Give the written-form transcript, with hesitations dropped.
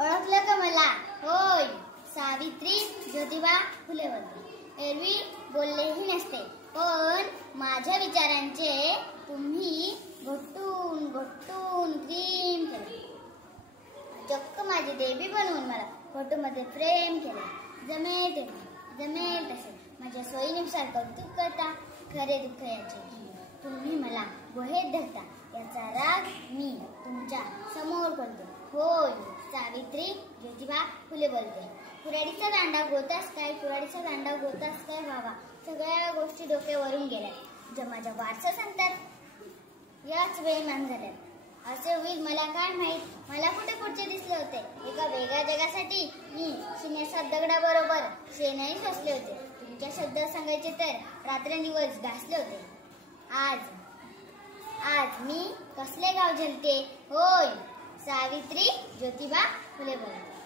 ओळखलं का मला? होय, सावित्री ज्योतिबा फुले बोलते. एरवी बोललेही नसते, पण माझ्या विचारांचे तुम्ही घोटून घोटून क्रीम केले. चक्क माझी देवी बनवून मला फोटोमध्ये फ्रेम केले. जमेल तसे माझ्या सोयीनुसार कौतुक करता. खरे दुःख याचे तुम्ही मला गुहेत धरता. याचा राग मी तुमच्या समोर करतो. होय, सावित्री ज्योतिबा फुले बोलते. कुऱ्हाडीचा दांडा गोतास काय व्हावा. सगळ्या गोष्टी डोक्यावरून गेल्या. ज्या माझ्या वारसा सांगतात याच वेळी मान झाल्यात. असे होईल मला काय माहित. मला कुठे पुढचे दिसले होते. एका वेगळ्या जगासाठी मी शिन्यासात दगडाबरोबर शेणाही बसले होते. तुमच्या शब्दात सांगायचे तर रात्रंदिवस घासले होते. आज मी कसले गाव झलते. होय, सावित्री ज्योतिबा फुले बोलते.